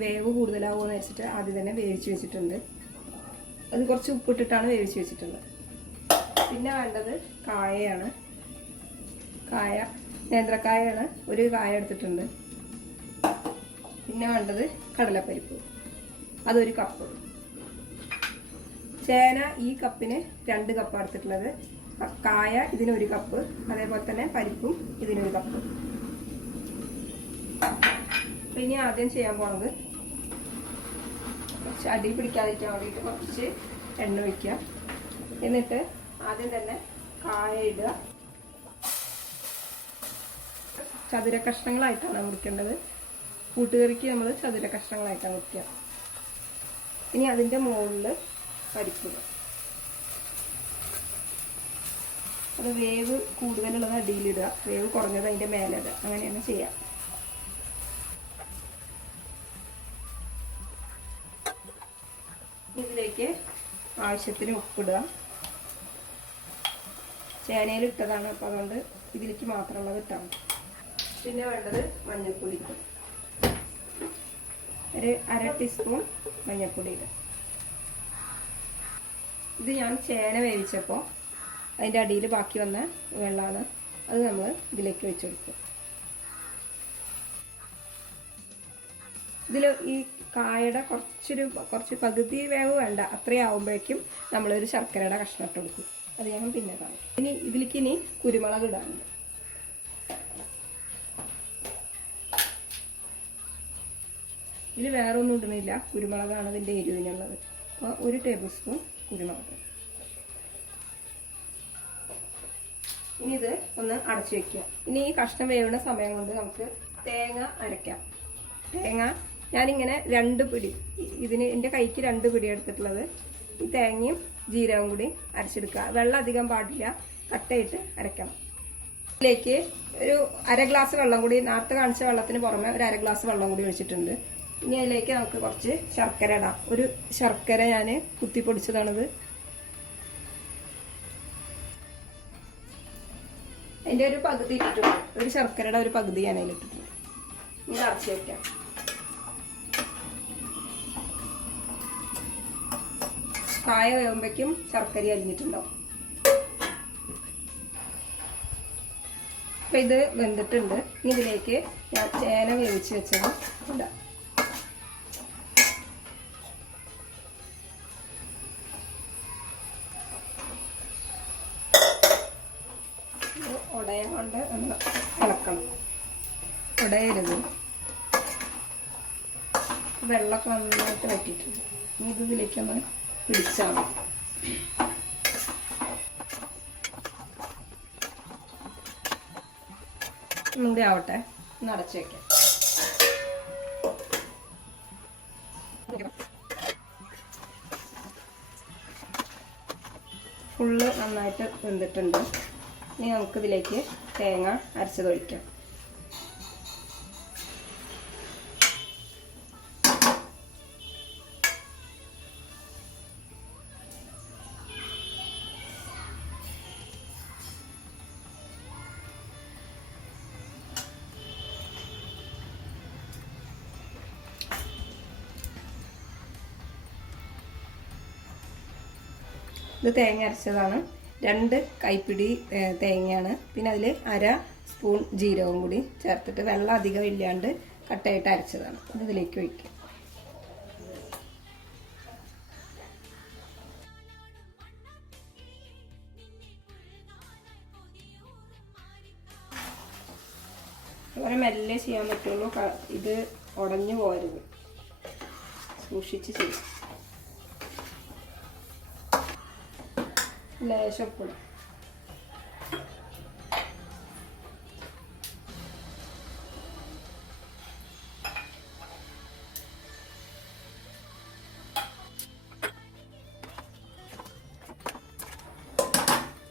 Wave കൂടുതലാവുമെന്ന് വെച്ചിട്ട് ആദ്യം തന്നെ വേവിച്ച് വെച്ചിട്ടുണ്ട്. അത് കുറച്ച് ഉപ്പിട്ടിട്ടാണ് വേവിച്ച് വെച്ചിട്ടുള്ളത്. പിന്നെ വേണ്ടത് കായയാണ്. നേന്ത്രക്കായാണ്. ഒരു കായ എടുത്തിട്ടുണ്ട്. പിന്നെ വേണ്ടത് കടലപ്പരിപ്പ്, അതൊരു കപ്പ്. ചേന ഈ കപ്പിന് 2 കപ്പ് എടുത്തിട്ടുള്ളത്. കായ ഇതിനൊരു കപ്പ്, അതേപോലെ തന്നെ പരിപ്പും ഇതിനൊരു കപ്പ്. ഇനി ആദ്യം ചെയ്യാൻ പോകുന്നത് കുറച്ച് അടി പിടിക്കാതിരിക്കാൻ വേണ്ടിയിട്ട് കുറച്ച് എണ്ണ ഒഴിക്കുക. എന്നിട്ട് ആദ്യം തന്നെ കായ ഇടുക. ചതുര കഷ്ണങ്ങളായിട്ടാണ് മുറിക്കേണ്ടത്. കൂട്ടുകറിക്ക് നമ്മൾ ചതുര കഷ്ണങ്ങളായിട്ടാണ് മുറിക്കുക. ഇനി അതിൻ്റെ മുകളിൽ പരിപ്പിടുക. അത് വേവ് കൂടുതലുള്ളത് അടിയിലിടുക, വേവ് കുറഞ്ഞത് അതിൻ്റെ മേലിടുക. അങ്ങനെയാണ് ചെയ്യുക. ഇതിലേക്ക് ആവശ്യത്തിന് ഉപ്പിടുക. ചേനയിൽ ഇട്ടതാണ്, അപ്പോൾ അതുകൊണ്ട് ഇതിലേക്ക് മാത്രമുള്ളത് ഇട്ടാൽ മതി. പിന്നെ വേണ്ടത് മഞ്ഞൾപ്പൊടി, ഒരു 1/2 ടീസ്പൂൺ മഞ്ഞൾപ്പൊടി ഇടുക. ഇത് ഞാൻ ചേന വേവിച്ചപ്പോൾ അതിൻ്റെ അടിയിൽ ബാക്കി വന്ന വെള്ളമാണ്. അത് നമ്മൾ ഇതിലേക്ക് വെച്ച് കൊടുക്കും. ഇതിൽ ഈ കായയുടെ കുറച്ച് പകുതി വേവ് വേണ്ട, അത്രയാവുമ്പോഴേക്കും നമ്മളൊരു ശർക്കരയുടെ കഷ്ണം ഇട്ട് കൊടുക്കും. അത് ഞാൻ പിന്നെ കാണും. ഇതിലേക്ക് കുരുമുളക് ഇടാനുണ്ട്. ഇതിൽ വേറെ ഒന്നും ഇടുന്നില്ല, കുരുമുളകാണ് ഇതിൻ്റെ എരിവിനുള്ളത്. അപ്പോൾ 1 ടേബിൾ സ്പൂൺ കുരുമുളക്. ഇനി ഇത് ഒന്ന് അടച്ചു വെക്കുക. ഇനി ഈ കഷ്ണം വേവുന്ന സമയം കൊണ്ട് നമുക്ക് തേങ്ങ അരയ്ക്കാം. തേങ്ങ ഞാനിങ്ങനെ 2 പിടി, എൻ്റെ കൈക്ക് 2 പിടി എടുത്തിട്ടുള്ളത്. ഈ തേങ്ങയും ജീരകവും കൂടി അരച്ചെടുക്കുക. വെള്ളം അധികം പാടില്ല, കട്ടയിട്ട് അരയ്ക്കണം. ഇതിലേക്ക് ഒരു 1/2 ഗ്ലാസ് വെള്ളം കൂടി, നേരത്തെ കാണിച്ച വെള്ളത്തിന് പുറമെ ഒരു 1/2 ഗ്ലാസ് വെള്ളം കൂടി ഒഴിച്ചിട്ടുണ്ട്. ഇനി അതിലേക്ക് നമുക്ക് കുറച്ച് ശർക്കര ഇടാം. ഒരു ശർക്കര ഞാൻ കുത്തിപ്പൊടിച്ചതാണിത്. അതിൻ്റെ ഒരു പകുതി ഇട്ടിട്ടുണ്ട്. ഒരു ശർക്കരയുടെ ഒരു പകുതി ഞാൻ അതിലിട്ടിട്ടുണ്ട്. ഇനി അടച്ചു വയ്ക്കാം. കായ വേകുമ്പോഴേക്കും ശർക്കര അലിഞ്ഞിട്ടുണ്ടാവും. അപ്പം ഇത് വെന്തിട്ടുണ്ട്. ഇനി ഇതിലേക്ക് ഞാൻ ചേന വേവിച്ച് വെച്ചത് ഇടാം. ഉടയ കൊണ്ട് ഒന്ന് ഇളക്കണം. ഉടയരുത്. വെള്ളമൊക്കെ നന്നായിട്ട് വറ്റിയിട്ടുണ്ട്. ഇനി ഇതിലേക്കൊന്ന് പിടിച്ചാൽ മതി. ഒന്നുകൂടി ആവട്ടെ, ഒന്ന് അടച്ചു വയ്ക്കാം. ഫുള്ള് നന്നായിട്ട് വെന്തിട്ടുണ്ട്. ഇനി നമുക്കിതിലേക്ക് തേങ്ങ അരച്ചത് ഒഴിക്കാം. ഇത് തേങ്ങ അരച്ചതാണ്. 2 കൈപ്പിടി തേങ്ങയാണ്. പിന്നെ അതിൽ 1/2 സ്പൂൺ ജീരകവും കൂടി ചേർത്തിട്ട് വെള്ളം അധികം ഇല്ലാണ്ട് കട്ടയായിട്ട് അരച്ചതാണ്. അത് ഇതിലേക്ക് ഒഴിക്കും. വളരെ മെല്ലെ ചെയ്യാൻ പറ്റുള്ളൂ. ഇത് ഉടഞ്ഞു പോകരുത്, സൂക്ഷിച്ച് ചെയ്യും. ലേശം ഉപ്പിടും.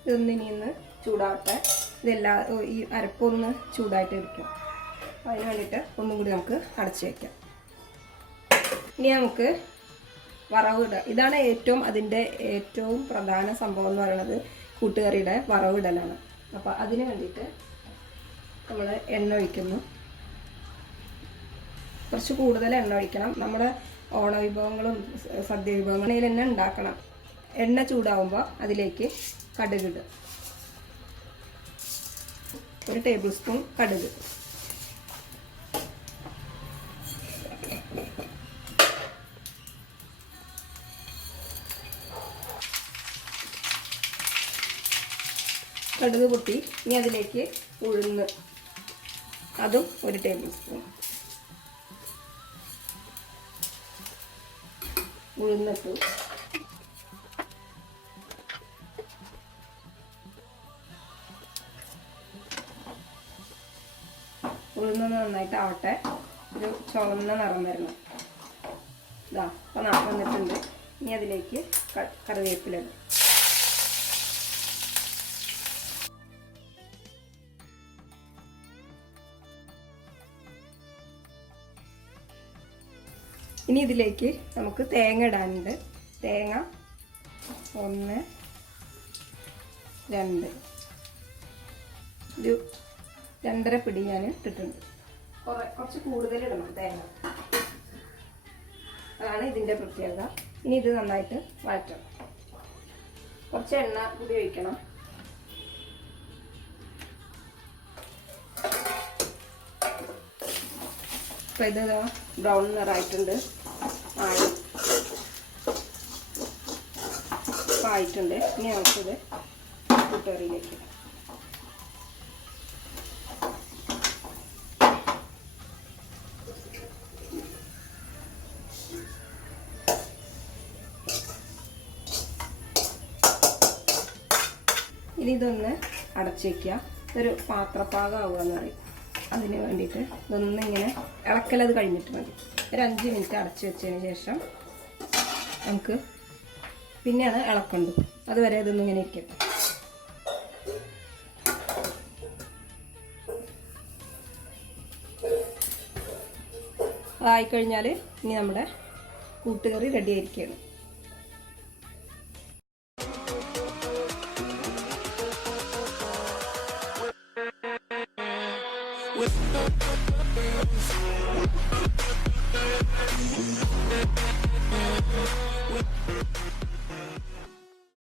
ഇതൊന്നിനി ചൂടാവട്ടെ. ഈ അരപ്പൊന്ന് ചൂടായിട്ട് ഇരിക്കും. അതിന് വേണ്ടിയിട്ട് ഒന്നും കൂടി നമുക്ക് അടച്ചു വയ്ക്കാം. ഇനി നമുക്ക് വറവ് ഇടുക. ഇതാണ് അതിൻ്റെ ഏറ്റവും പ്രധാന സംഭവം എന്ന് പറയുന്നത് കൂട്ടുകറിയുടെ വറവിടലാണ്. അപ്പോൾ അതിന് വേണ്ടിയിട്ട് നമ്മൾ എണ്ണ ഒഴിക്കുന്നു. കുറച്ച് കൂടുതൽ എണ്ണ ഒഴിക്കണം. നമ്മുടെ ഓണ വിഭവങ്ങളും സദ്യ വിഭവങ്ങളിൽ തന്നെ ഉണ്ടാക്കണം. എണ്ണ ചൂടാവുമ്പോൾ അതിലേക്ക് കടുകിടുക. 1 ടേബിൾ സ്പൂൺ കടുക്. കടുക് പൊട്ടി. ഇനി അതിലേക്ക് ഉഴുന്ന്, അതും 1 ടേബിൾ സ്പൂൺ. ഉഴുന്നിട്ടു. ഉഴുന്നൊന്ന് നന്നായിട്ട് ആവട്ടെ. ഒരു ചുവന്ന നിറം വരണം. ഇതാ അപ്പോൾ വന്നിട്ടുണ്ട്. ഇനി അതിലേക്ക് കറിവേപ്പില ഇടും. ഇനി ഇതിലേക്ക് നമുക്ക് തേങ്ങ ഇടാനുണ്ട്. തേങ്ങ 1, 2, ഒരു 2.5 പിടി ഞാൻ ഇട്ടിട്ടുണ്ട്. കുറച്ച് കൂടുതൽ ഇടണം തേങ്ങ. അതാണ് ഇതിൻ്റെ പ്രത്യേകത. ഇനി ഇത് നന്നായിട്ട് വഴറ്റണം. കുറച്ച് എണ്ണ കൂടി ഒഴിക്കണം. അപ്പോൾ ഇത് ബ്രൗൺ നിറായിട്ടുണ്ട്. ആയിട്ടുണ്ട്. ഇനി നമുക്കിത് കൂട്ടുകറിയിലേക്ക് ഇടാം. ഇനി ഇതൊന്ന് അടച്ചു വയ്ക്കുക. ഇതൊരു പാത്രപ്പാകമാവുക എന്ന് പറയും. അതിന് വേണ്ടിയിട്ട് ഇതൊന്നിങ്ങനെ ഇളക്കലത് കഴിഞ്ഞിട്ട് മതി. ഒരു 5 മിനിറ്റ് അടച്ചു വെച്ചതിന് ശേഷം നമുക്ക് പിന്നെയാണ് ഇളക്കേണ്ടത്. അതുവരെ ഇതൊന്നും ഇങ്ങനെ ഇരിക്കട്ടെ. അതായിക്കഴിഞ്ഞാൽ ഇനി നമ്മുടെ കൂട്ടുകറി റെഡി ആയിരിക്കുകയാണ്.